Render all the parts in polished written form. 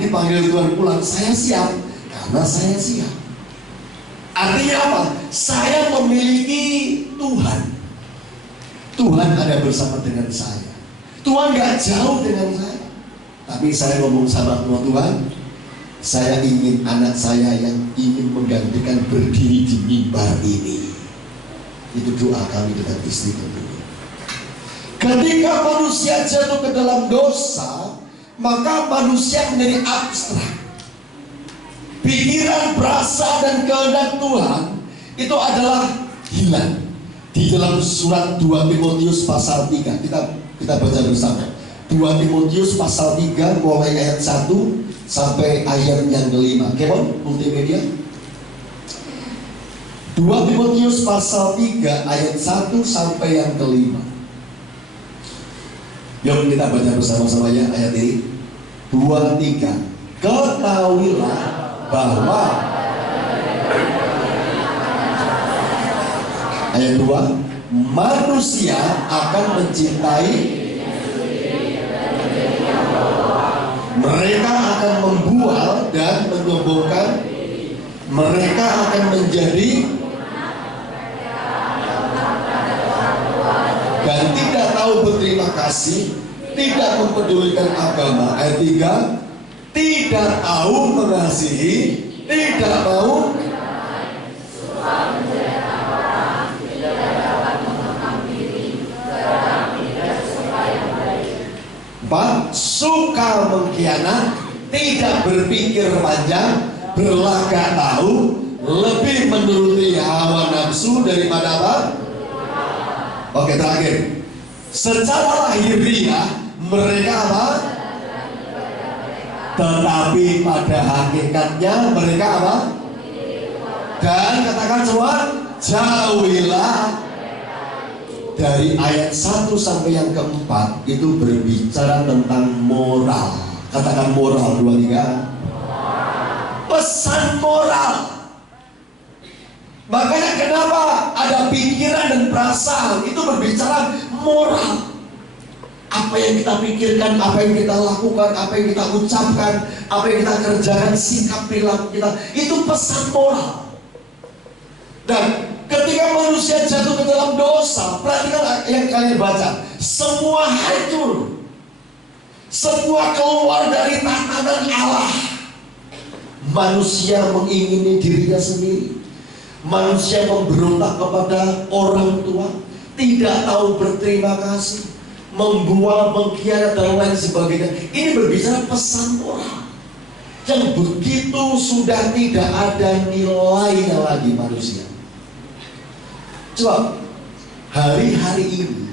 dipanggil Tuhan pulang, saya siap karena saya siap. Artinya apa? Saya memiliki Tuhan. Tuhan ada bersama dengan saya. Tuhan gak jauh dengan saya. Tapi saya ngomong sama Tuhan, saya ingin anak saya yang ingin menggantikan berdiri di mimbar ini. Itu doa kami dengan istri tentunya. Ketika manusia jatuh ke dalam dosa, maka manusia menjadi abstrak. Pikiran, perasaan, dan kehendak Tuhan itu adalah hilang. Di dalam surat 2 Timotius pasal 3, kita baca bersama. 2 Timotius pasal 3 mulai ayat 1 sampai ayat yang kelima. Kemon, multimedia. 2 Timotius pasal 3 ayat 1 sampai yang kelima. Yuk kita baca bersama-sama ya ayat ini. 2, 3. Ketahuilah bahwa ayat 2, manusia akan mencintai, mereka akan membual dan menyombongkan, mereka akan menjadi dan tidak tahu berterima kasih, tidak mempedulikan agama. Ayat 3, tidak tahu mengasihi, tidak mau suka mengkhianat, tidak berpikir panjang, berlagak tahu, lebih menuruti hawa nafsu daripada apa? Oke, terakhir. Secara lahiriah mereka apa? Tetapi pada hakikatnya mereka apa? Dan katakan semua, jauhilah. Dari ayat 1 sampai yang keempat itu berbicara tentang moral. Katakan moral, 2, 3. Pesan moral. Makanya kenapa ada pikiran dan perasaan itu berbicara moral. Apa yang kita pikirkan, apa yang kita lakukan, apa yang kita ucapkan, apa yang kita kerjakan, sikap perilaku kita, itu pesan moral. Dan ketika manusia jatuh ke dalam dosa, perhatikan yang kalian baca, semua hancur, semua keluar dari tatanan Allah. Manusia mengingini dirinya sendiri, manusia memberontak kepada orang tua, tidak tahu berterima kasih, membual, mengkhianat dan lain sebagainya. Ini berbicara pesan moral yang begitu sudah tidak ada nilainya lagi manusia. Coba hari-hari ini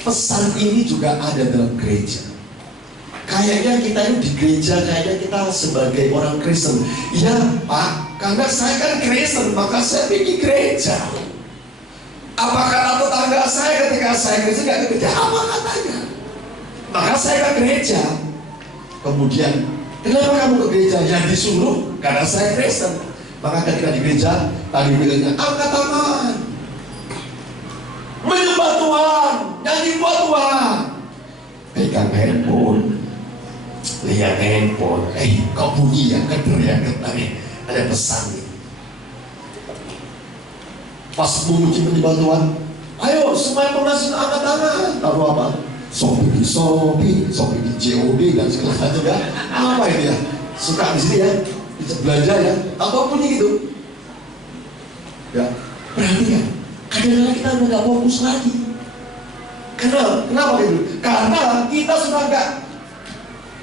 pesan ini juga ada dalam gereja. Kayaknya kita ini di gereja, kayaknya kita sebagai orang Kristen, ya Pak, karena saya kan Kristen maka saya pergi gereja. Apa kata tetangga saya ketika saya Kristen gak ke gereja? Apa katanya? Maka saya ke gereja. Kemudian kenapa kamu ke gereja? Ya disuruh karena saya Kristen. Maka ketika di gereja tadi bilangnya angkat tangan, menyembah Tuhan, nyanyi buat Tuhan, pegang handphone, lihat handphone, kok bunyi ya, keteriak ada pesan nih. Pas memuji menyembah Tuhan, ayo semua pengasih angkat tangan. Taruh apa? Shopee di JOD dan segala macam ya. Apa itu ya? Suka di sini ya, bisa belanja ya, apa bunyi gitu. Ya, perhatikan. Kadang-kadang kita udah gak fokus lagi. Kenapa gitu? Karena kita sudah gak,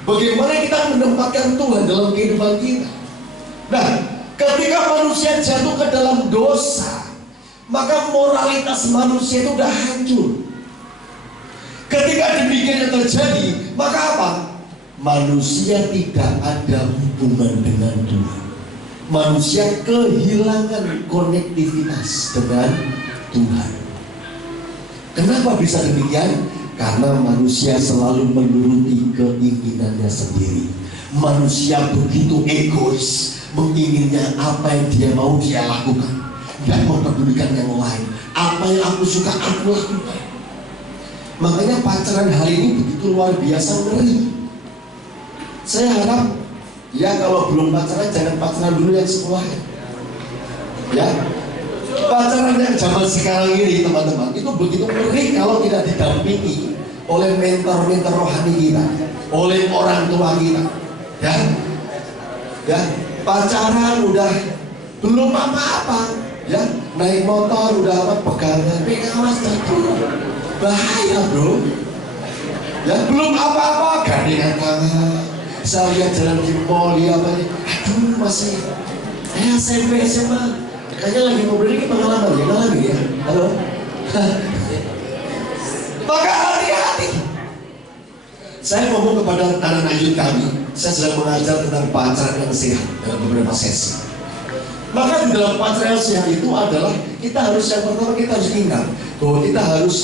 bagaimana kita menempatkan Tuhan dalam kehidupan kita. Nah, ketika manusia jatuh ke dalam dosa, maka moralitas manusia itu udah hancur. Ketika demikian yang terjadi, maka apa? Manusia tidak ada hubungan dengan Tuhan. Manusia kehilangan konektivitas dengan Tuhan. Kenapa bisa demikian? Karena manusia selalu menuruti keinginannya sendiri. Manusia begitu egois, menginginnya apa yang dia mau dia lakukan, dan mempedulikan yang lain. Apa yang aku suka aku lakukan. Makanya pacaran hari ini begitu luar biasa ngeri. Saya harap Ya kalau belum pacaran jangan pacaran dulu yang sekolah. Ya, pacaran yang zaman sekarang ini teman-teman itu begitu ngeri kalau tidak didampingi oleh mentor-mentor rohani kita, oleh orang tua kita. Ya, pacaran udah belum apa-apa, ya naik motor udah apa pegangan, awas jatuh, bahaya bro. Ya belum apa-apa gandengan tangan. Saya lihat jalan di mall ya apa nih, aduh masih SMP SMA. Kayaknya lagi ngobrol ini pengalaman ya, ngalami ya. Halo. Maka hati-hati. Saya ngomong kepada anak-anak youth kami, saya sedang mengajar tentang pacaran yang sehat dalam beberapa sesi. Maka di dalam pacaran yang sehat itu adalah kita harus, yang pertama kita harus ingat bahwa kita harus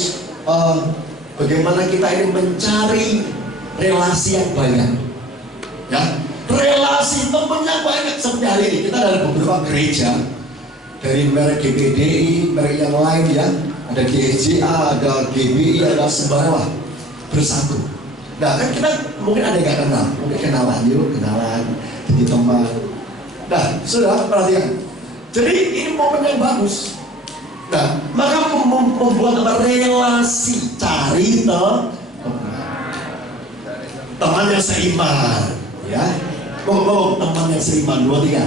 bagaimana kita ini mencari relasi yang banyak. Ya, relasi teman yang banyak. Seperti hari ini kita ada beberapa gereja dari merek GPDI, merek yang lain ya, ada GSJA, ada GBI, ada sembarang bersatu. Nah kan kita mungkin ada yang gak kenal, mungkin kenalan, yuk kenalan, jadi teman. Nah sudah perhatikan, jadi ini momen yang bagus. Nah maka membuat relasi, cari teman yang seiman, ya, teman yang seiman, 2, 3.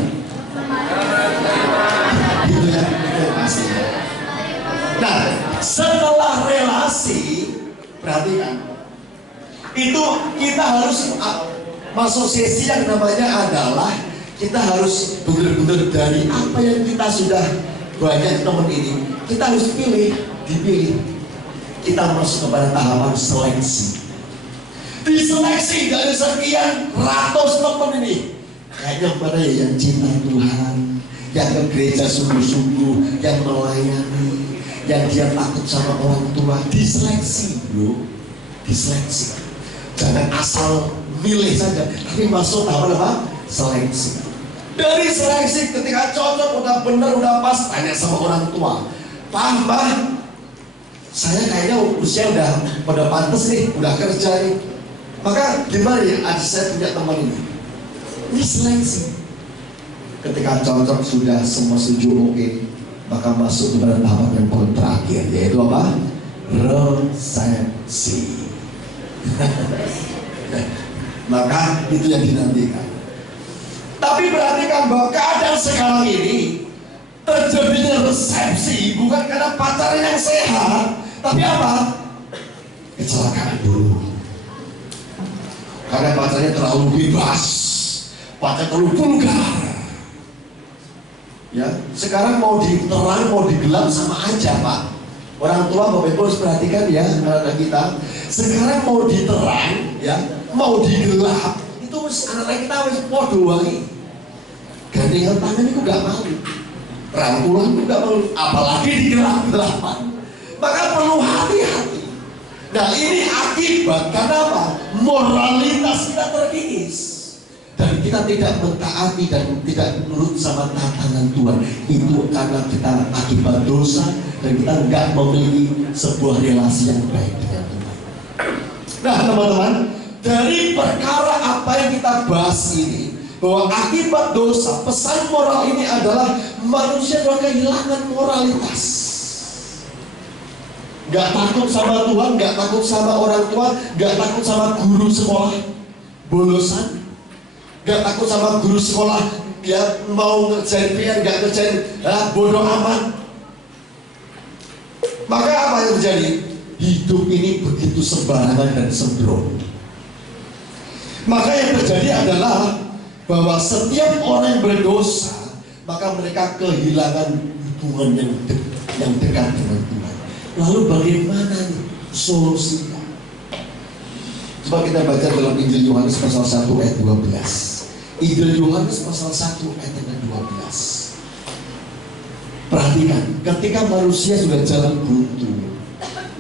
Gitu ya, itu pasti. Nah, setelah relasi, perhatikan, itu kita harus masuk sesi yang namanya adalah kita harus benar-benar dari apa yang kita sudah banyak teman ini, kita harus dipilih. Kita masuk kepada tahapan seleksi. Diseleksi dari sekian ratus teman ini, kayaknya mana yang cinta Tuhan, yang ke gereja sungguh-sungguh, yang melayani, yang dia takut sama orang tua. Diseleksi bro, diseleksi. Jangan asal milih saja, tapi masuk tahap apa? Seleksi. Dari seleksi ketika cocok, udah benar, udah pas, tanya sama orang tua, Pak, saya kayaknya usia udah pantas nih, udah kerja nih, maka gimana ya, saya punya teman ini. Ini seleksi. Ketika cocok, sudah semua setuju, oke, maka masuk kepada tahap yang paling terakhir, yaitu apa? Resepsi. Maka itu yang dinantikan. Tapi perhatikan bahwa keadaan sekarang ini terjadinya resepsi bukan karena pacaran yang sehat, tapi apa? Kecelakaan dulu. Karena pacarnya terlalu bebas, pacar terlalu vulgar. Ya, sekarang mau diterang, mau digelap sama aja Pak. Orang tua Bapak Ibu harus perhatikan ya, anak-anak kita. Sekarang mau diterang, ya, mau digelap, itu anak-anak kita harus podo wangi. Gandengan tangan itu gak mau, rangkulan itu gak mau, apalagi digelap-gelapan. Maka perlu hati-hati. Nah ini akibat karena apa? Moralitas kita terkikis, dan kita tidak mentaati dan tidak menurut sama tatanan Tuhan. Itu karena kita akibat dosa dan kita nggak memiliki sebuah relasi yang baik dengan Tuhan. Nah teman-teman, dari perkara apa yang kita bahas ini, bahwa akibat dosa, pesan moral ini adalah manusia telah kehilangan moralitas. Gak takut sama Tuhan, gak takut sama orang tua, gak takut sama guru sekolah bolosan, gak takut sama guru sekolah dia mau ngerjain PR, gak ngerjain, bodoh amat. Maka apa yang terjadi? Hidup ini begitu sembarangan dan sembrono. Maka yang terjadi adalah bahwa setiap orang yang berdosa, maka mereka kehilangan hubungan yang dekat dengan Tuhan. Lalu bagaimana nih solusinya? Coba kita baca dalam Injil Yohanes pasal 1 ayat 12. Injil Yohanes pasal 1 ayat 12. Perhatikan, ketika manusia sudah jalan buntu,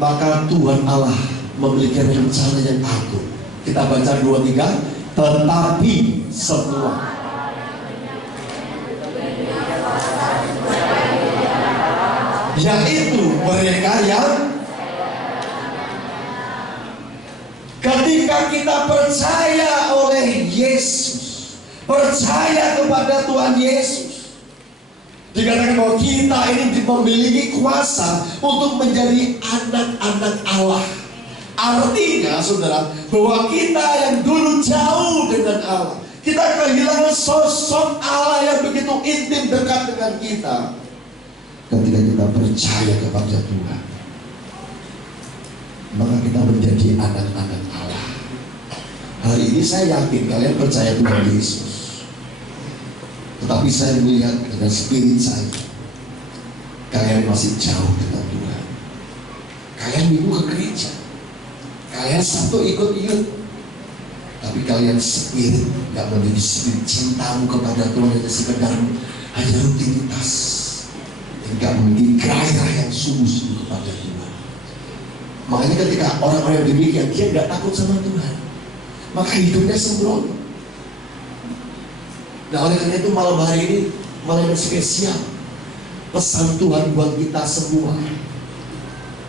maka Tuhan Allah memiliki rencana yang agung. Kita baca 2-3. Tetapi semua, yaitu mereka yang ketika kita percaya oleh Yesus, percaya kepada Tuhan Yesus. Dikatakan bahwa kita ini memiliki kuasa untuk menjadi anak-anak Allah. Artinya saudara, bahwa kita yang dulu jauh dengan Allah, kita kehilangan sosok Allah yang begitu intim dekat dengan kita. Ketika kita percaya kepada Tuhan, maka kita menjadi anak-anak Allah. Hari ini saya yakin kalian percaya Tuhan Yesus. Tetapi saya melihat dengan spirit saya, kalian masih jauh dengan Tuhan. Kalian minggu ke gereja, kalian Sabtu ikut youth, tapi kalian spirit gak menjadi spirit cintamu kepada Tuhan hanya sekedar hanya rutinitas, dan gak memiliki gairah yang sungguh-sungguh kepada Tuhan. Makanya ketika orang-orang yang demikian, dia gak takut sama Tuhan, maka hidupnya sembrono. Nah oleh karena itu malam hari ini malam yang spesial, pesan Tuhan buat kita semua,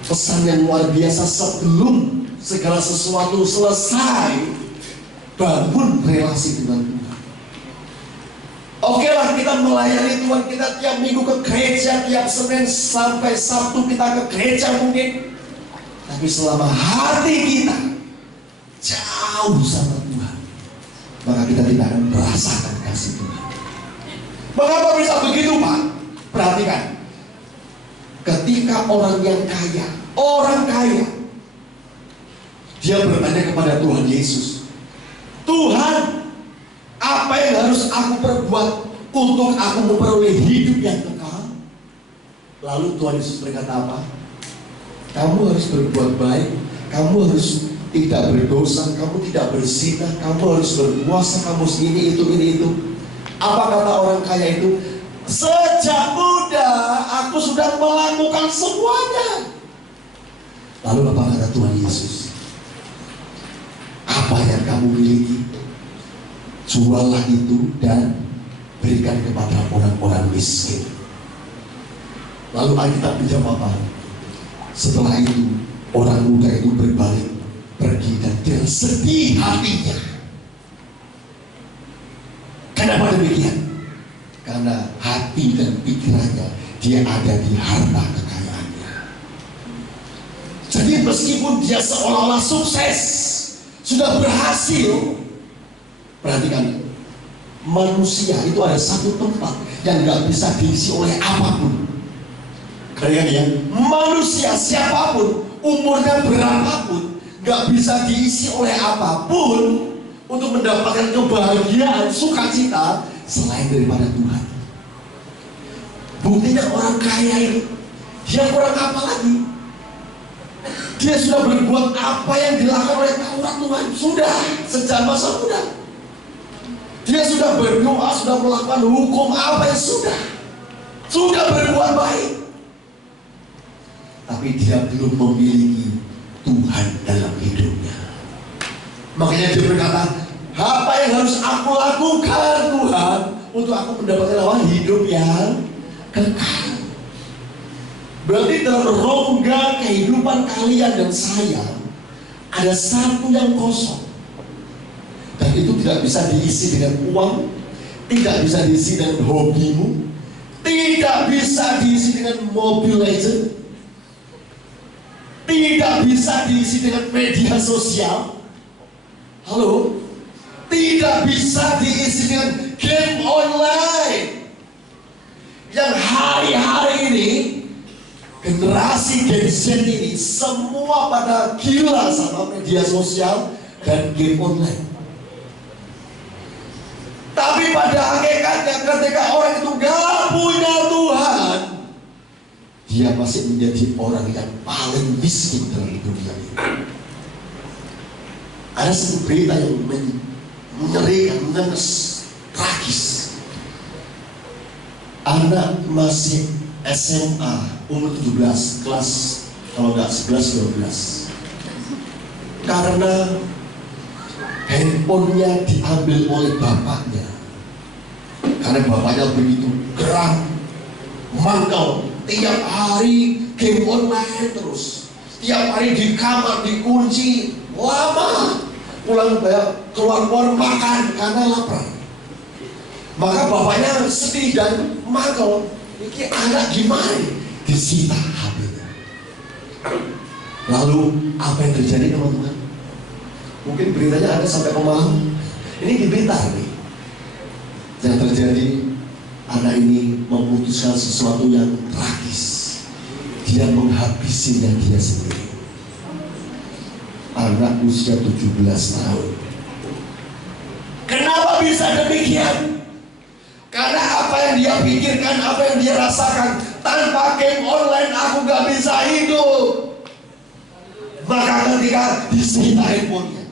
pesan yang luar biasa. Sebelum segala sesuatu selesai, bangun relasi dengan Tuhan. Oke lah, kita melayani Tuhan, kita tiap minggu ke gereja, tiap Senin sampai Sabtu kita ke gereja mungkin. Tapi selama hati kita jauh sama Tuhan, maka kita tidak akan merasakan kasih Tuhan. Mengapa bisa begitu, Pak? Perhatikan. Ketika orang yang kaya, orang kaya, dia bertanya kepada Tuhan Yesus, Tuhan, apa yang harus aku perbuat untuk aku memperoleh hidup yang kekal? Lalu Tuhan Yesus berkata apa? Kamu harus berbuat baik, kamu harus tidak berdosa, kamu tidak berzina, kamu harus berpuasa, kamu ini itu. Apa kata orang kaya itu? Sejak muda aku sudah melakukan semuanya. Lalu apa kata Tuhan Yesus? Apa yang kamu miliki, juallah itu dan berikan kepada orang-orang miskin. Lalu Alkitab menjawab apa? Setelah itu orang muda itu berbalik pergi dan dengan sedih hatinya. Kenapa demikian? Karena hati dan pikirannya dia ada di harta kekayaannya. Jadi meskipun dia seolah-olah sukses, sudah berhasil, perhatikan, manusia itu ada satu tempat yang gak bisa diisi oleh apapun. Kalian ya, manusia siapapun, umurnya berapapun, gak bisa diisi oleh apapun untuk mendapatkan kebahagiaan, sukacita selain daripada Tuhan. Buktinya orang kaya ini, dia kurang apa lagi? Dia sudah berbuat apa yang dilakukan oleh Taurat Tuhan, sudah sejak masa muda. Dia sudah berdoa, sudah melakukan hukum apa yang sudah berbuat baik. Tapi dia belum memiliki Tuhan dalam hidupnya. Makanya dia berkata, apa yang harus aku lakukan Tuhan untuk aku mendapatkan hidup yang kekal? Berarti dalam rongga kehidupan kalian dan saya ada satu yang kosong, dan itu tidak bisa diisi dengan uang, tidak bisa diisi dengan hobimu, tidak bisa diisi dengan mobil legend, tidak bisa diisi dengan media sosial. Halo? Tidak bisa diisi dengan game online. Yang hari-hari ini generasi Gen Z ini semua pada gila sama media sosial dan game online. Tapi pada hakikatnya ketika orang itu gak punya Tuhan, dia masih menjadi orang yang paling miskin dalam dunia ini. Ada satu berita yang mengerikan, mengenes, tragis. Anak masih SMA umur 17, kelas kalau nggak 11-12, karena handphonenya diambil oleh bapaknya. Karena bapaknya begitu geram, mangkal, tiap hari game online terus, tiap hari di kamar dikunci lama, pulang keluar makan karena lapar. Maka bapaknya sedih dan makel. Ini anak gimana? Disita HP-nya. Lalu apa yang terjadi teman-teman? Mungkin beritanya ada sampai ke Malang. Ini di Blitar nih. Yang terjadi, anak ini memutuskan sesuatu yang tragis. Dia menghabisinya dia sendiri. Anak usia 17 tahun. Kenapa bisa demikian? Karena apa yang dia pikirkan, apa yang dia rasakan, tanpa game online aku gak bisa hidup. Maka ketika disita handphonenya,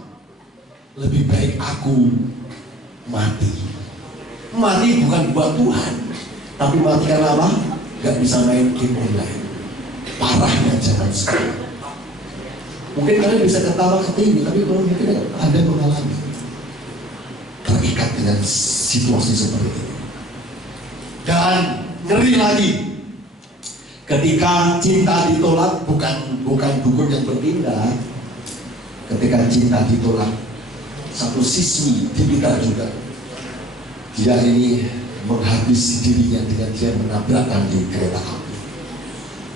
lebih baik aku mati. Mati bukan buat Tuhan, tapi mati karena apa? Gak bisa main game online. Parahnya zaman sekarang. Mungkin kalian bisa ketawa ketinggi, tapi kalau mungkin Anda mengalami terikat dengan situasi seperti ini. Dan ngeri lagi, ketika cinta ditolak, bukan dukun yang berpindah. Ketika cinta ditolak, satu siswi di Blitar juga, dia ini menghabisi dirinya dengan dia menabrakkan di kereta api.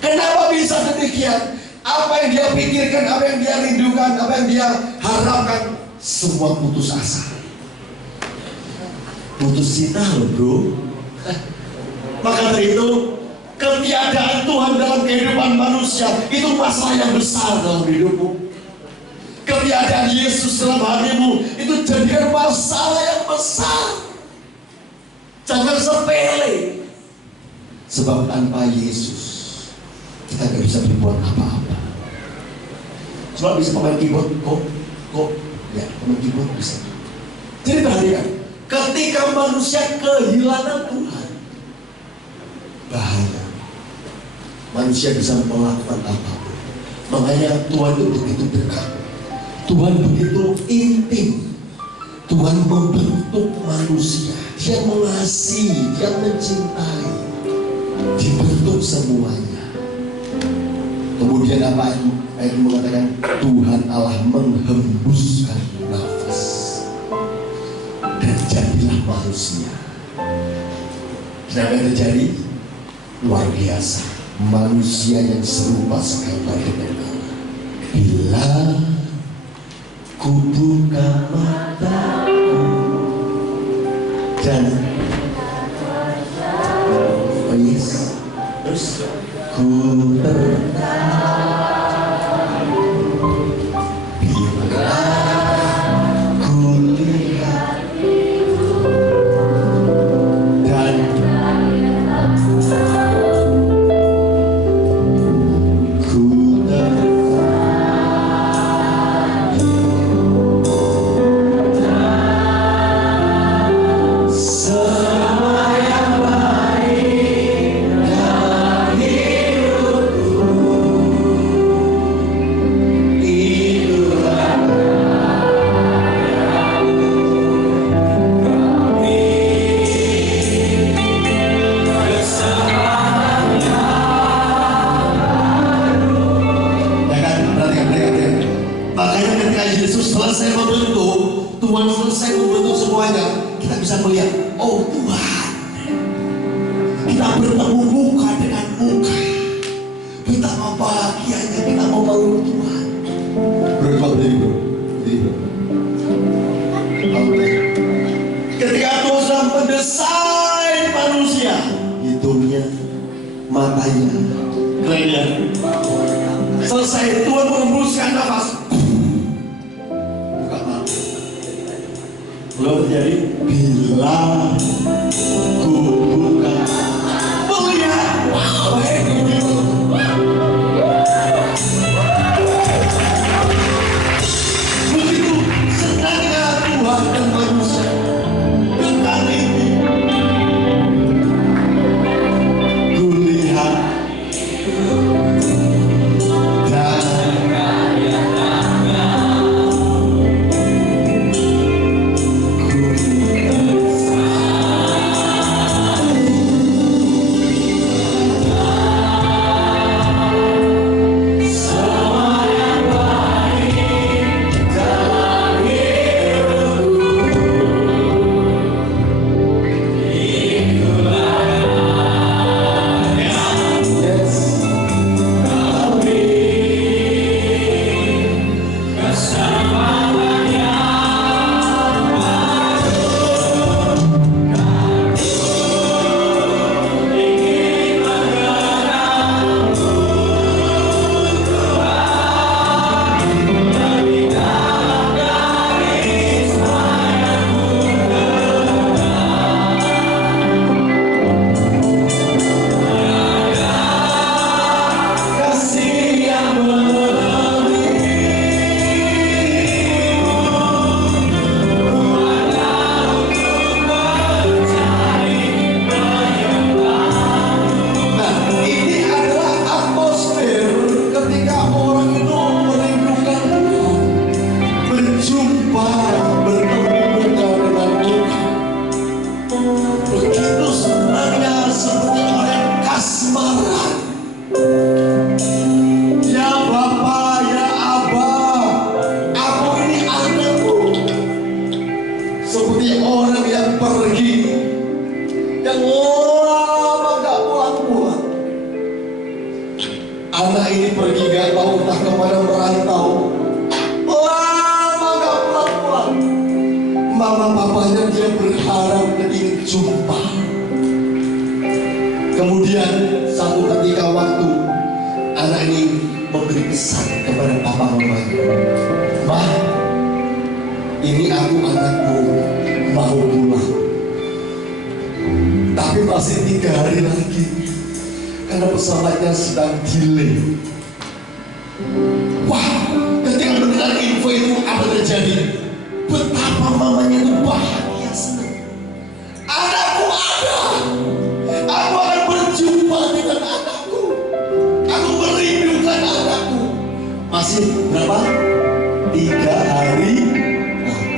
Kenapa bisa demikian? Apa yang dia pikirkan, apa yang dia rindukan, apa yang dia harapkan, semua putus asa. Putus cinta loh bro. Maka dari itu, ketiadaan Tuhan dalam kehidupan manusia itu masalah yang besar dalam hidupmu. Ketiadaan Yesus dalam hatimu itu jadikan masalah yang besar. Jangan sepele. Sebab tanpa Yesus kita gak bisa berbuat apa-apa. Cuma bisa pemain keyboard, ya pemain keyboard bisa. Jadi perhatikan, ketika manusia kehilangan Tuhan, bahaya. Manusia bisa melakukan apapun. Makanya Tuhan itu begitu dekat. Tuhan begitu intim. Tuhan membentuk manusia. Dia mengasihi, dia mencintai. Dibentuk semuanya. Kemudian apa ayat mengatakan Tuhan Allah menghembuskan nafas dan jadilah manusia. Dan apa yang terjadi? Luar biasa. Manusia yang serupa sekali dengan Allah. Bila ku buka mataku dan terus ku selesai Tuhan menghembuskan nafas. Buka mata. Lalu terjadi bila ku buka melihat begitu senangnya Tuhan dan manusia dengan ini. Kulihat pergi, yang lama gak pulang-pulang. Anak ini pergi gak tahu entah kemana merantau, lama gak pulang-pulang. Mama papanya dia berharap dan ingin jumpa. Kemudian satu ketika waktu anak ini memberi pesan kepada papa mamanya, "Ma, ini aku anakmu mau pulang, tapi masih 3 hari lagi karena pesawatnya sedang delay." Wah, ketika mendengar info itu apa terjadi? Betapa mamanya itu bahagia, senang. Anakku ada, aku akan berjumpa dengan anakku, aku merindukan anakku. Masih berapa? 3 hari lagi.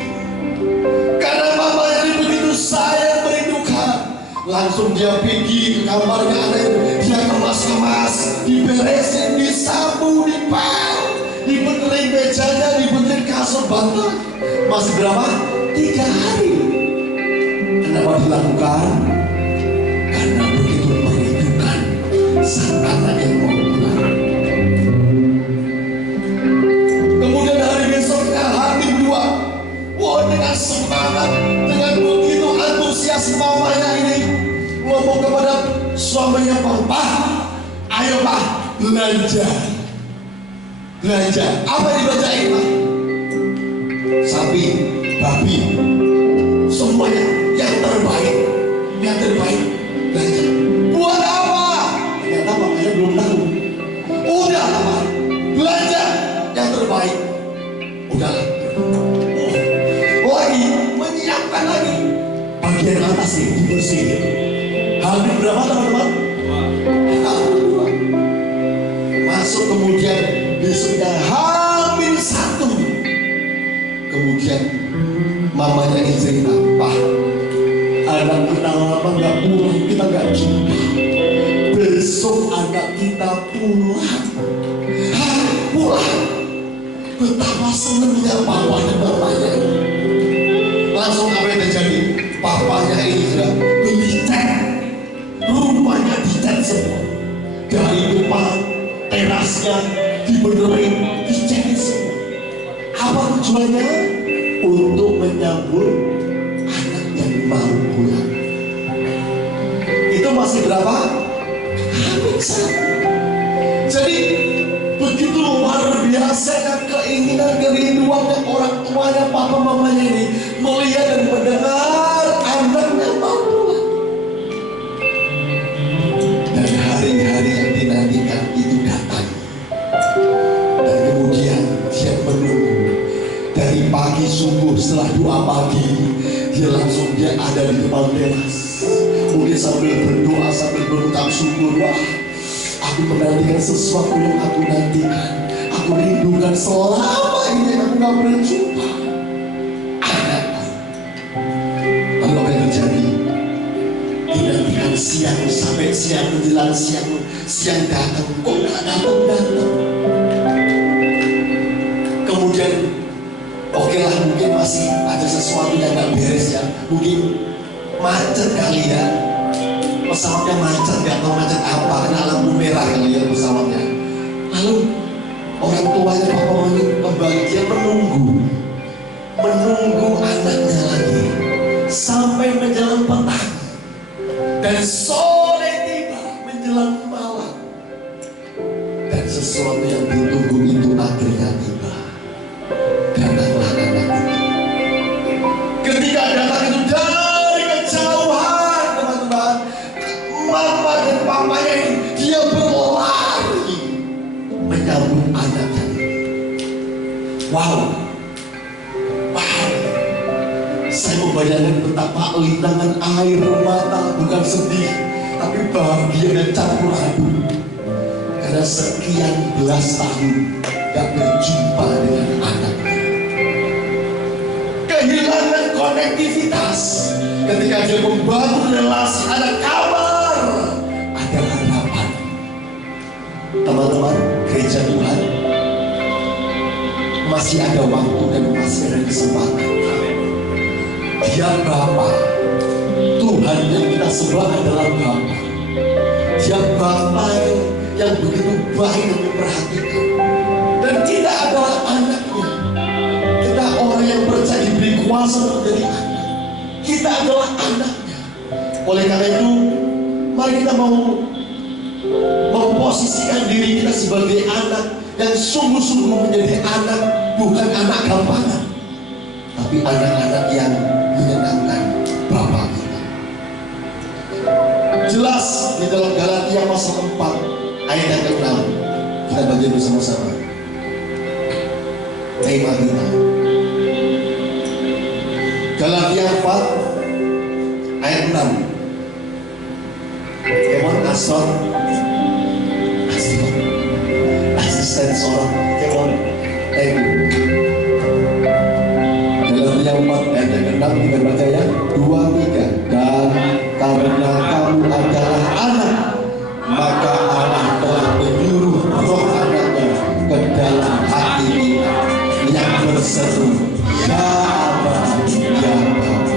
Karena mamanya ini begitu sayang merindukan, langsung dia pergi ke kamarnya anaknya. Dia kemas-kemas, diberesin, disapu, dipel, dibenerin mejanya, dibenerin kasur bantal. Masih berapa? 3 hari. Kenapa dilakukan? Karena begitu merindukan sang anak yang mau pulang. Kemudian hari besoknya hari kedua, wah, dengan semangat, dengan begitu antusias mamanya ini ngomong kepada suaminya, "Pak, ayo Pak, belanja." Belanja, apa yang dibelanjain Pak? Sapi, babi, semuanya yang terbaik, yang terbaik. Belanja. Buat apa? Ternyata mamanya belum tahu. Udah Pak, belanja yang terbaik. Udahlah. Lagi menyiapkan lagi bagian atas nih dibersihin. Hampir berapa teman-teman? 2. Masuk kemudian besoknya hampir 1. Kemudian mamanya ini cerita, "Pak, anak kita lama gak pulang, kita gak jumpa. Besok anak kita pulang." Pulang. Betapa senangnya papa dan mamanya. Langsung apa yang terjadi? Papanya ini sudah beli cat, rumahnya dicat semua, dari depan, terasnya dibenerin, dicetin semua. Apa tujuannya? Untuk menyambut anak yang mau pulang. Itu masih berapa? Hampir 1. Jadi begitu luar biasanya keinginan, kerinduan orang tuanya, papa mamanya ini melihat dan mendengar anaknya mau pulang. Dan hari-hari yang dinantikan itu datang. Dan kemudian dia menunggu. Dari pagi subuh setelah doa pagi, dia ada di depan teras. Mungkin sambil berdoa, sambil berucap syukur, "Wah, aku menantikan sesuatu yang aku nantikan. Aku rindukan selama ini aku gak pernah jumpa anakku." Lalu apa yang terjadi? Dinantikan siang sampai siang menjelang siang datang, kok gak datang. Kemudian oke lah, mungkin masih ada sesuatu yang gak beres ya. Mungkin macet kali ya, pesawatnya macet, gak tahu macet apa, kena lampu merah kali ya pesawatnya. Lalu orang tuanya papa mamanya kembali, dia menunggu anaknya lagi sampai menjelang petang. Dan sore tiba menjelang malam, dan sesuatu yang ditunggu itu akhirnya tiba. Datanglah anak itu. Ketika datang itu dari kejauhan, teman-teman, mama dan papanya ini, dia berlari menyambut anaknya. Wow, saya membayangkan betapa lintangan air mata, bukan sedih, tapi bahagia dan campur aduk. Karena sekian belas tahun gak berjumpa dengan anaknya. Kehilangan konektivitas. Ketika dia membangun relasi, ada kabar, ada harapan. Teman-teman, gereja Tuhan, masih ada waktu dan masih ada kesempatan. Dia Bapak, Tuhan yang kita sembah adalah Bapa. Dia Bapa yang begitu baik dan memperhatikan. Dan kita adalah anaknya. Kita orang yang percaya diberi kuasa menjadi anak. Kita adalah anaknya. Oleh karena itu, mari kita mau memposisikan diri kita sebagai anak yang sungguh-sungguh menjadi anak, bukan anak gampangan, tapi anak-anak yang menyenangkan Bapa kita. Jelas di dalam Galatia pasal 4 ayat yang ke-6. Kita baca bersama-sama. Tema kita Galatia 4 ayat 6. Kemon asal asisten seorang kemon. Galatia 4 ayat yang ke-6 kita baca ya. 2, 3. Dan karena kamu adalah anak, maka Allah telah menyuruh roh anaknya ke dalam hati kita yang berseru, ya Aba, ya Bapa.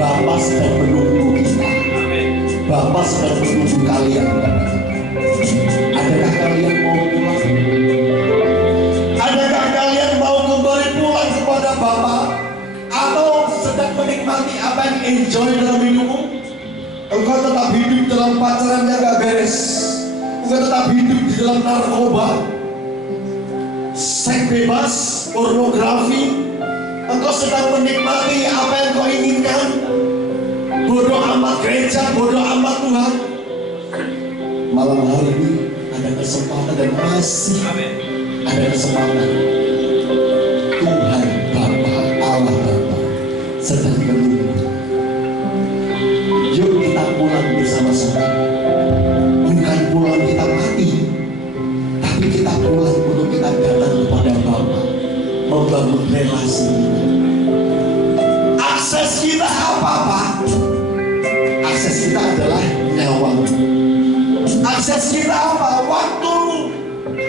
Bapa sedang menunggu kita. Bapa sedang menunggu kalian. Adakah kalian mau pulang? Adakah kalian mau kembali pulang kepada Bapa? Atau sedang menikmati apa yang enjoy dalam hidupmu? Engkau tetap hidup dalam pacaran yang gak beres. Engkau tetap hidup di dalam narkoba, seks bebas, pornografi. Engkau sedang menikmati apa yang kau inginkan. Bodoh amat gereja, bodoh amat Tuhan. Malam hari ini ada kesempatan dan masih ada kesempatan. Tuhan Bapa, Allah Bapa sedang menunggu. Yuk kita pulang bersama-sama. Bukan pulang kita mati, tapi kita pulang untuk kita datang kepada Bapa, membangun relasi kita. Akses kita apa Pak? Akses kita adalah nyawa. Akses kita apa? Waktu.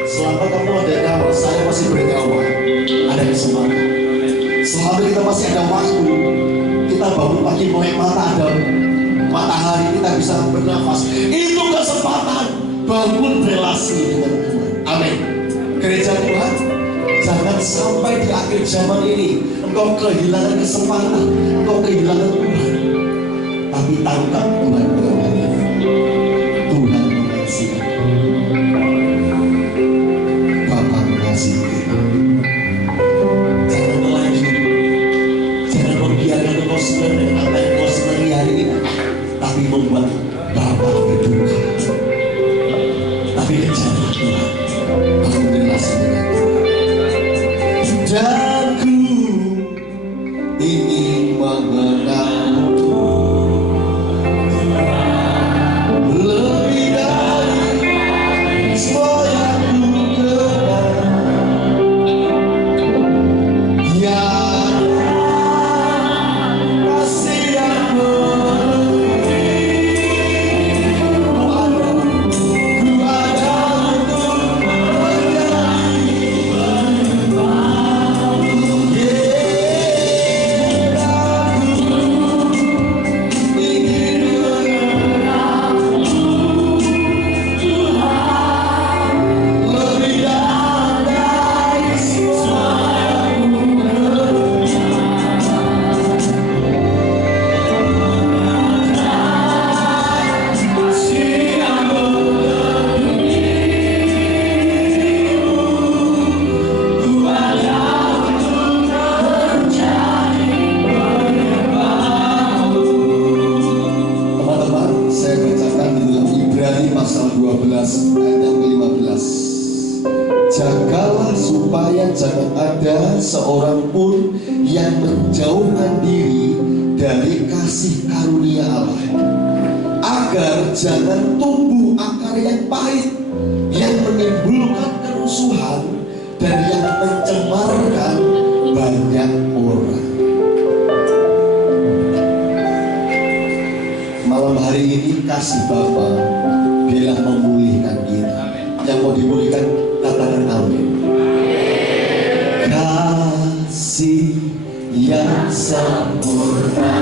Selama kamu ada nyawa, saya masih bernyawa, ada kesempatan. Selama kita masih ada waktu, kita bangun pagi melek mata, ada matahari, kita bisa bernafas. Itu kesempatan bangun relasi dengan Tuhan. Amin. Gereja Tuhan, jangan sampai di akhir zaman ini engkau kehilangan kesempatan, engkau kehilangan Tuhan. Tapi tangkap Tuhan berkata, Tuhan mengasihi. Bapa mengasihi kita. Jangan terlanjur, jangan membiarkan engkau senang dengan apa yang engkau senangi hari ini, tapi membuat Bapa berduka. Tapi kejarlah Tuhan, bangun relasi dengan Tuhan. Dan ku ingin mengenal lebih dari semua yang ku kenal. Ya kasih yang melebihi. Ku ada untuk menjadi pasal 12 ayat yang ke-15. Jagalah supaya jangan ada seorang pun yang menjauhkan diri dari kasih karunia Allah, agar jangan tumbuh akar yang pahit yang menimbulkan kerusuhan dan yang mencemarkan banyak orang. Malam hari ini kasih Bapa biarlah memulihkan kita. Yang mau dipulihkan katakan amin. Kasih yang sempurna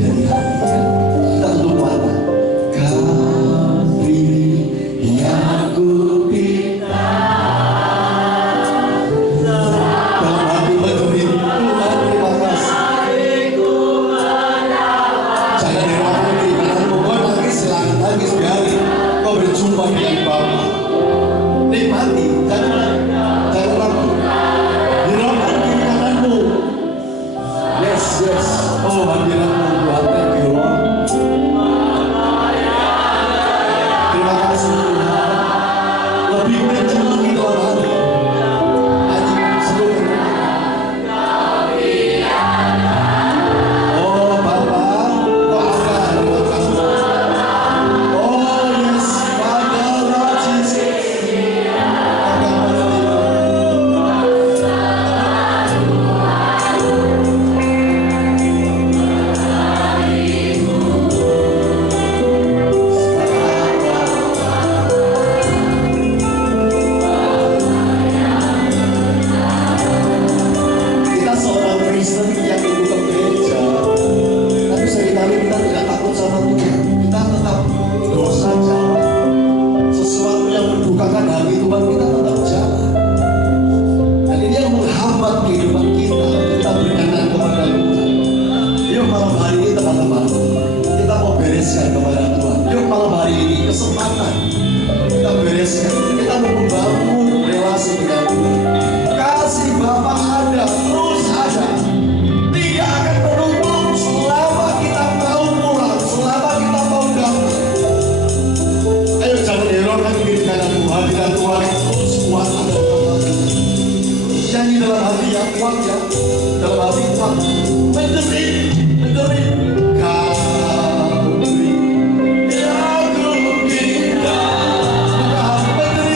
dari hati. Kita tutup mata. Kau beri yang ku pinta. Dalam hati mengerin Tuhan, terima kasih. Jangan dirapkan keinginanmu. Kau nangis, silakan nangis, biarin. Kau berjumpa dengan Bapa. Nikmati, jangan ragu. Dirapkan keinginanmu. Yes. Oh, hadiratmu Tuhan, thank you Lord. Terima kasih Tuhan. Lebih kencang lagi Tuhan hari. Oh Bapa, kau akan terima kasih. Oh yes, Father Lord Jesus. Kita seorang Kristen yang ikut ke gereja, tapi seringkali kita tidak takut sama Tuhan. Kita tetap dosa jalan. Sesuatu yang mendukakan hati Tuhan kita tetap jalan. Dan ini yang menghambat kehidupan kita. Kita berkenan kepada Tuhan. Yuk malam hari ini teman-teman, kita mau bereskan kepada Tuhan. Yuk malam hari ini kesempatan kita bereskan. Kita mau membangun relasi dengan Tuhan. Kasih Bapa ada, terus ada. Tidak akan berhubung selama kita mau pulang, selama kita mau datang. Ayo jangan herankan diri kanan Tuhan, dan Tuhan terus kuat ada kepada. Nyanyi dalam hati yang kuat ya, dalam hati kuat. Menjerit. Kau beri yang ku pinta. Kau beri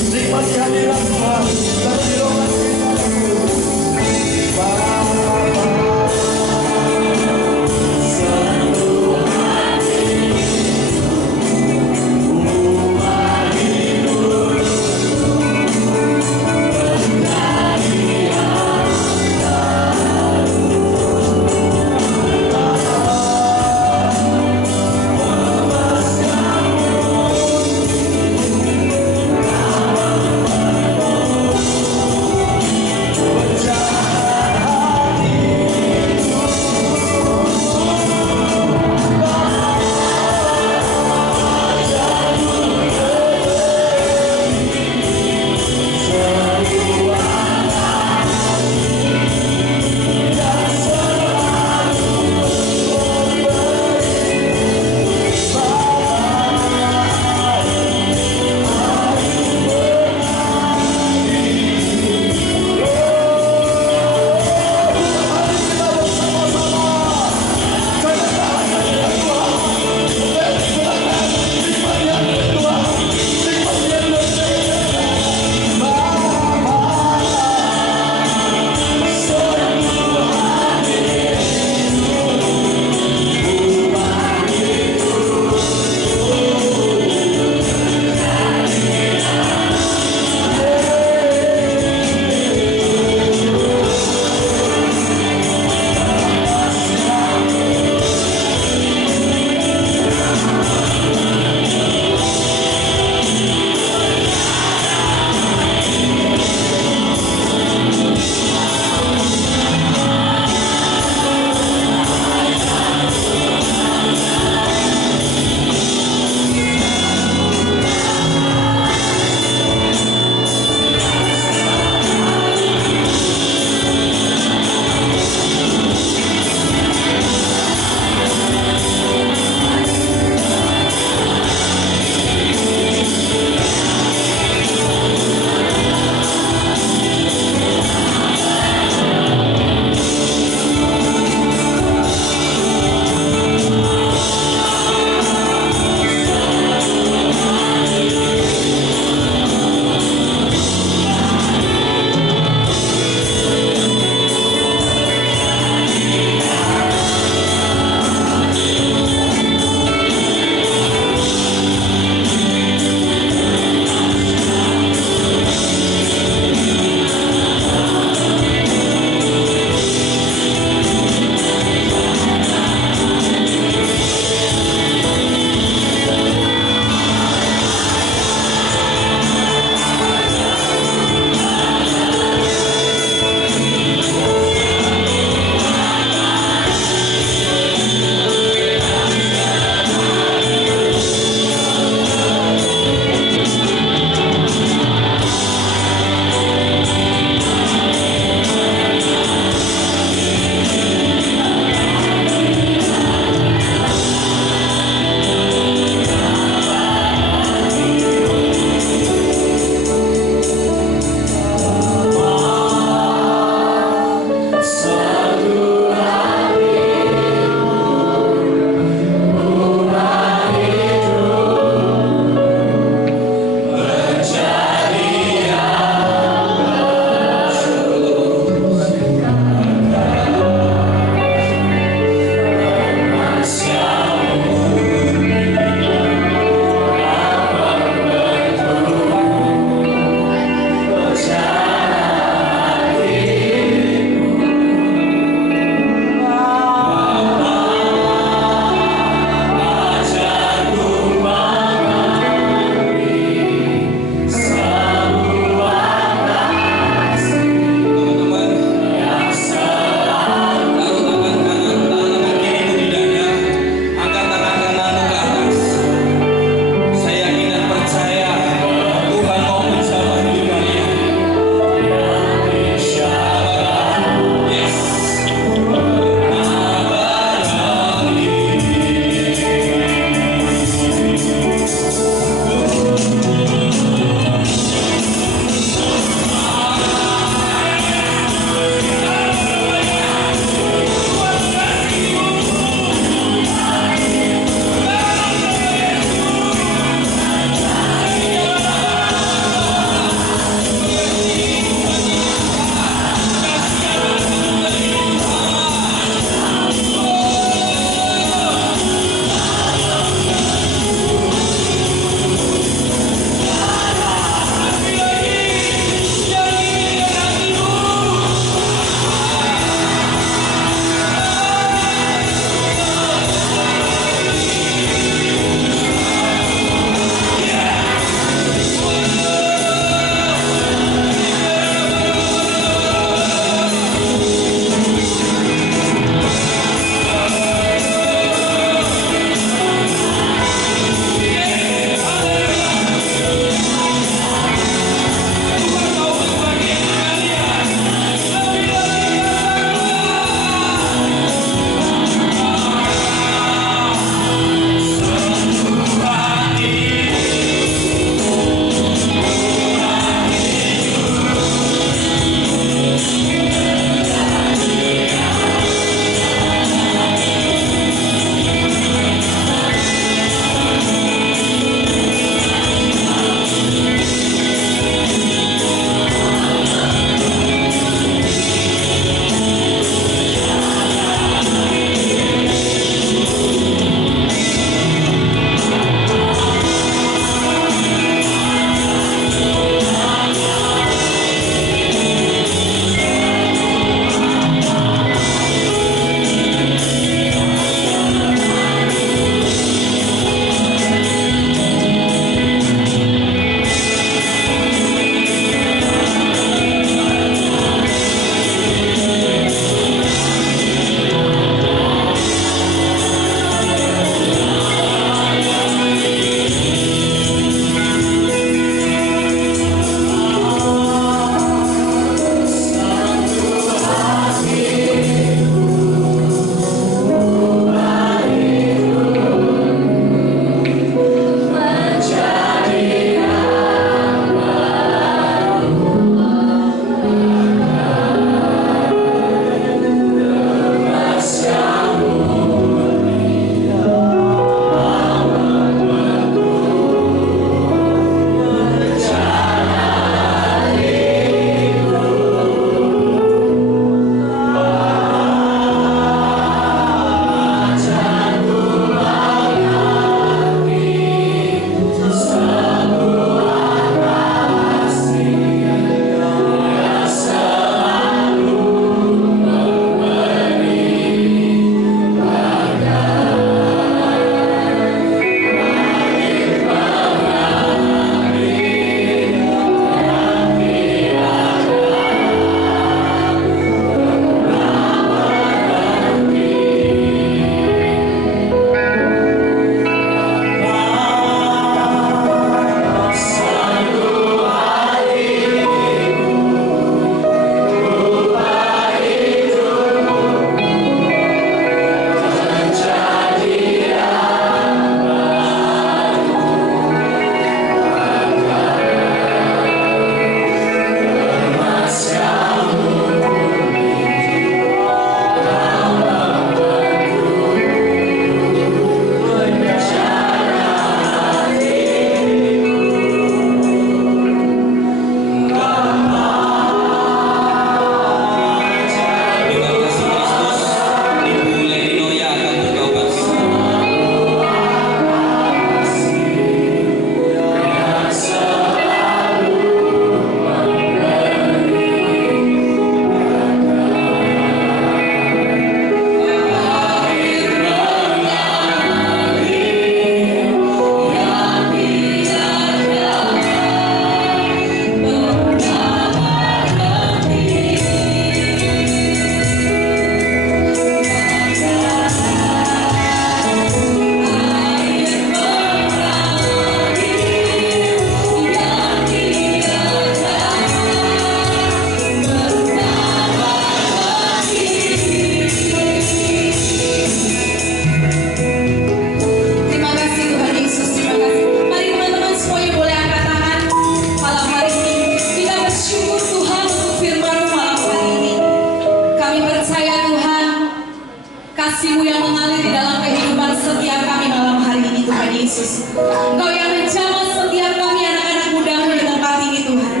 Yesus. Engkau yang menjamah setiap kami anak-anak muda-Mu di tempat ini Tuhan.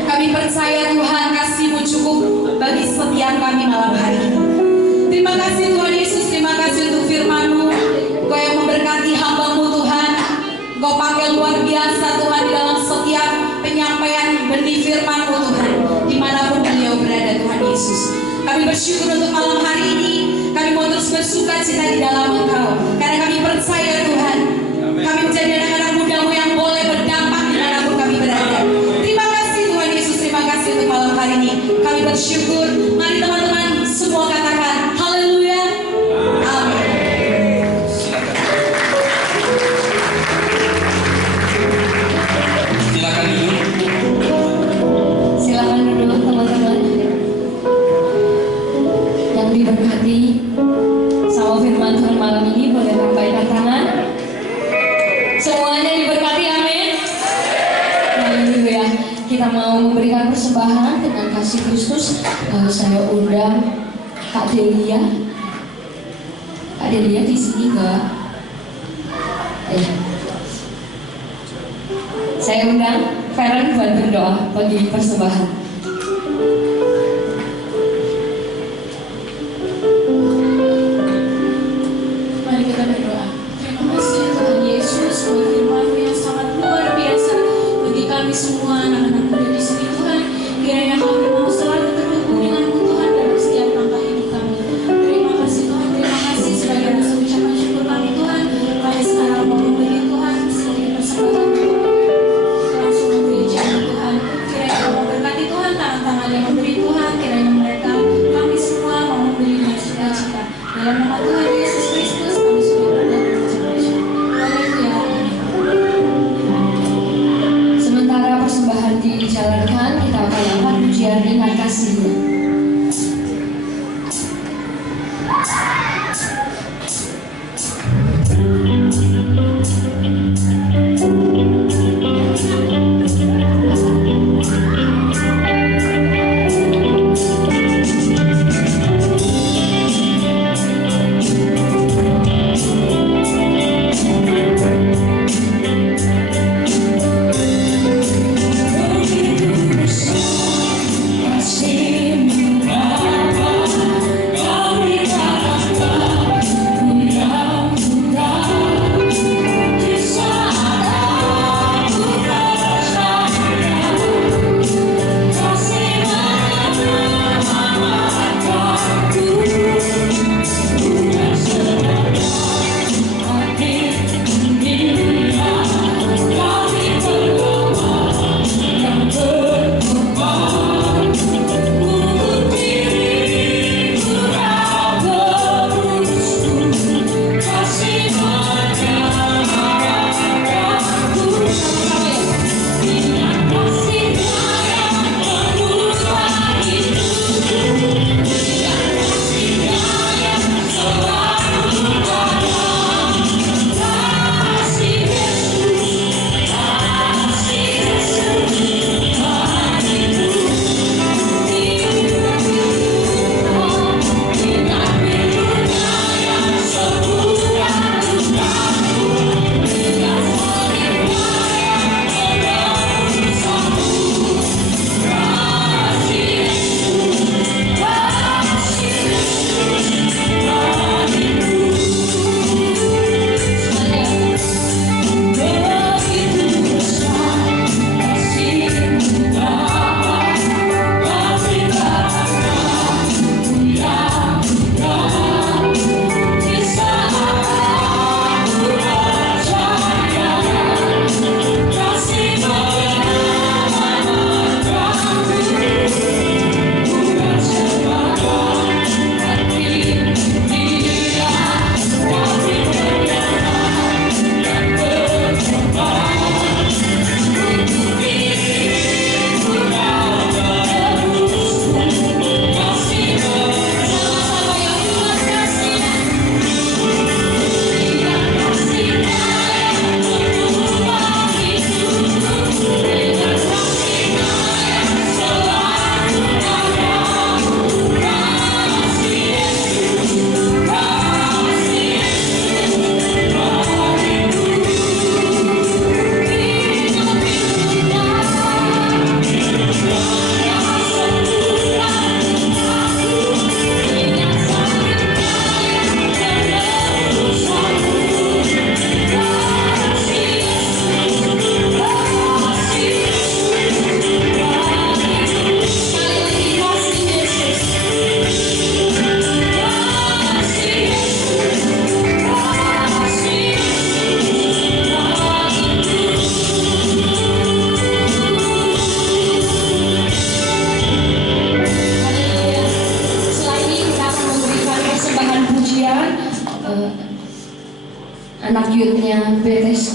Kami percaya Tuhan kasih-Mu cukup bagi setiap kami malam hari ini. Terima kasih Tuhan Yesus, terima kasih untuk firman-Mu. Engkau yang memberkati hamba-Mu Tuhan. Engkau pakai luar biasa Tuhan di dalam setiap penyampaian benih firman-Mu Tuhan, dimanapun beliau berada Tuhan Yesus. Kami bersyukur untuk malam hari ini. Kami mau terus bersuka cita di dalam Engkau, karena kami percaya Tuhan, kami menjadi anak-anak muda-Mu yang boleh berdampak dimanapun kami berada. Terima kasih Tuhan Yesus, terima kasih untuk malam hari ini. Kami bersyukur. Mari teman-teman semua katakan haleluya, amin. Silakan duduk. Silakan duduk teman-teman yang diberkati sama firman Tuhan malam ini, boleh lambaikan tangan. Semuanya diberkati, amin. Haleluya. Kita mau memberikan persembahan dengan kasih Kristus. Saya undang Kak Delia. Kak Delia di sini enggak? Saya undang Feren buat berdoa bagi persembahan. Mari kita berdoa. Terima kasih Tuhan Yesus buat firman-Mu yang sangat luar biasa bagi kami semua anak-anak muda di sini Tuhan. Kiranya kami mau selalu terhubung dengan-Mu Tuhan dalam setiap langkah hidup kami. Terima kasih Tuhan, terima kasih sebagai rasa ucapan syukur kami Tuhan. Kami sekarang mau memberi Tuhan sebagai persembahan langsung memberi jalan Tuhan. Kiranya kau memberkati Tuhan tangan-tangan yang memberi Tuhan. Kiranya mereka kami semua mau memberi dengan sukacita. Dalam nama Tuhan Yesus Kristus kami sudah berdoa dan mengucap syukur. Haleluya. Sementara persembahan dijalankan, kita akan angkat pujian ingat kasih-Nya. Kasih-Mu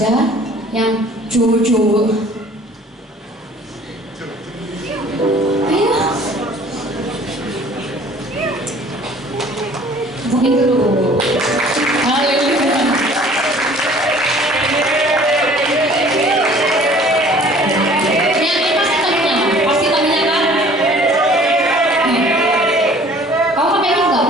sudah yang cowok-cowok. Ayo. Mungkin dulu. Haleluya. Yang ini pasti temennya kan? Kamu pakai mic nggak?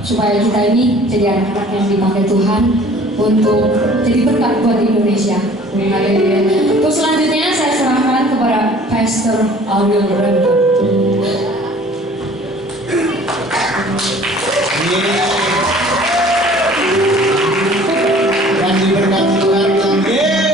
supaya kita ini jadi anak-anak yang dipakai Tuhan untuk jadi berkat buat Indonesia. Terus selanjutnya saya serahkan kepada Pastor Alvin Remco. Yang diberkati Tuhan bilang teman-teman.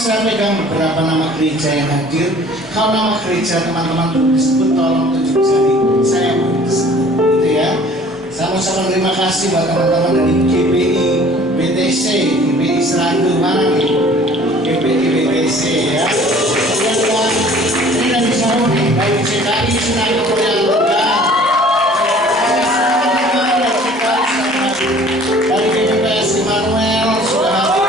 Saya pegang beberapa nama gereja yang hadir. Kalau nama gereja teman-teman disebut, tolong tunjuk jari. Saya mau disebut, gitu ya. Saya mau ucapkan terima kasih buat teman-teman dari GPI BTC, GPI Seranggu, mana nih? GPI BTC ya. Kemudian ini dari Saru nih, dari CKI Seranggu Korea Lega, dari GPPS Immanuel sudah hadir.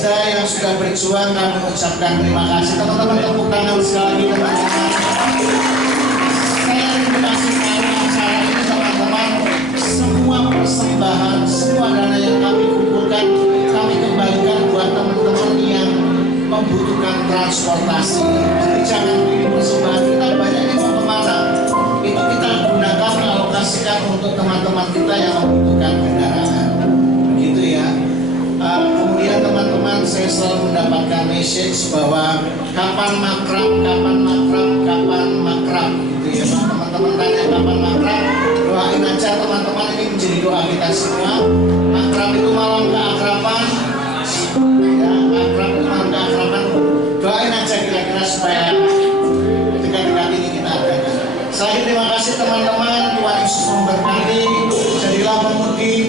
Yang sudah berjuang, kami mengucapkan terima kasih. Teman-teman, tepuk tangan sekali lagi teman-teman. Saya terima kasih karena acara ini teman-teman. Semua persembahan, semua dana yang kami kumpulkan, kami kembalikan buat teman-teman yang membutuhkan transportasi. Jadi jangan pilih persembahan kita banyaknya mau kemana, itu kita gunakan, alokasikan untuk teman-teman kita yang membutuhkan kendaraan. Begitu ya. Kemudian teman-teman, saya selalu mendapatkan message bahwa kapan makrab, gitu ya. Teman-teman tanya kapan makrab, doain aja teman-teman, ini menjadi doa kita semua. Makrab itu malam keakraban, ya, makrab itu malam keakraban. Doain aja kira-kira supaya dekat-dekat ini kita adakan. Saya terima kasih teman-teman, Tuhan Yesus memberkati. Jadilah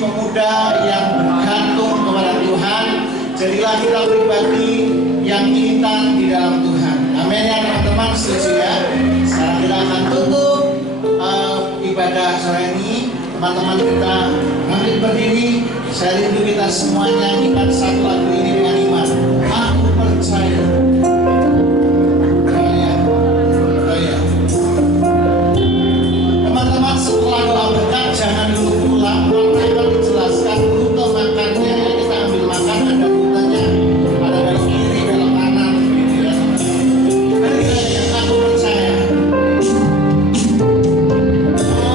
pemuda yang bergantung kepada Tuhan. Jadilah kita pribadi yang militan di dalam Tuhan. Amin ya teman-teman, setuju ya. Sekarang kita akan tutup ibadah sore ini. Teman-teman kita nanti berdiri. Saya rindu kita semua nyanyikan satu lagu ini dengan iman. Aku percaya. Teman-teman, setelah doa berkat jangan dulu pulang. Nanti akan dijelaskan rute makannya. Kita ambil makan, ada rutenya, ada belok kiri, belok kanan, gitu ya. Mari kita nyanyi, aku percaya. Aku percaya.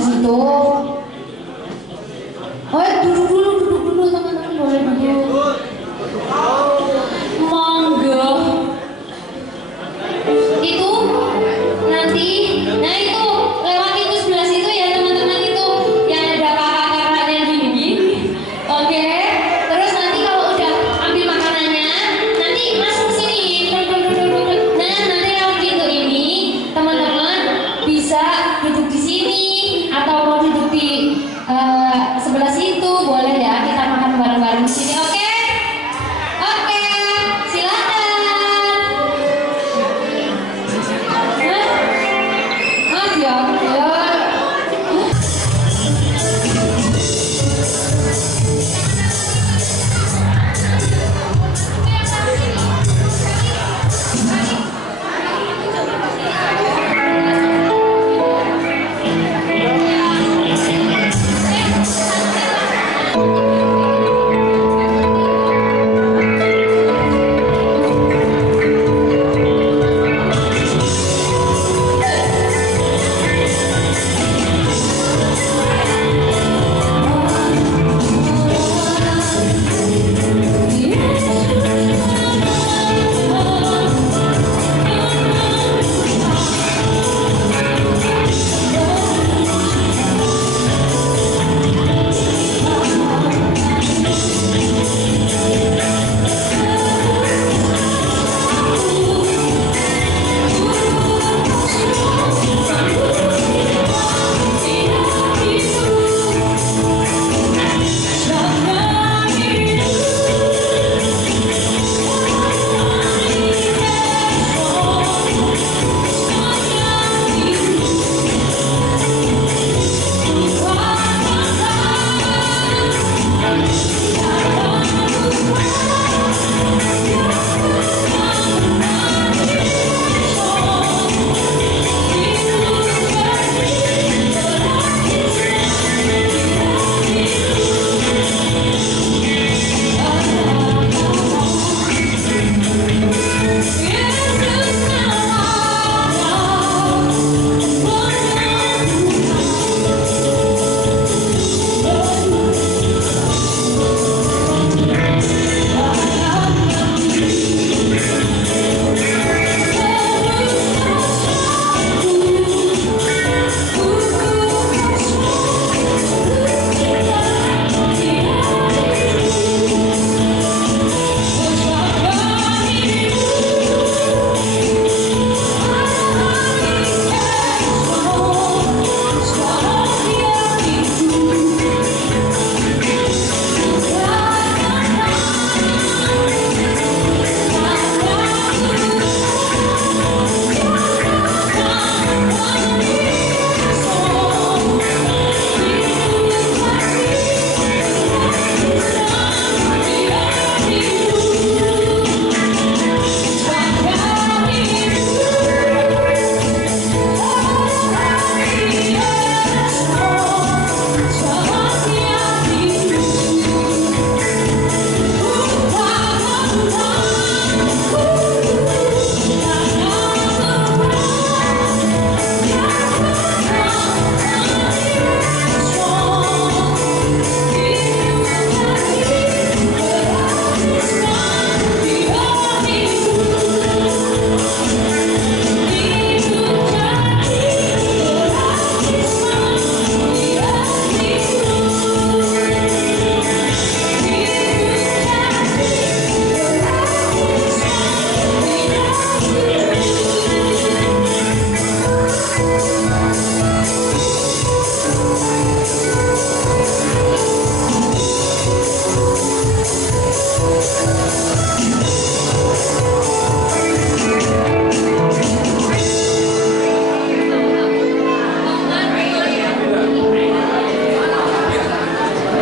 situ.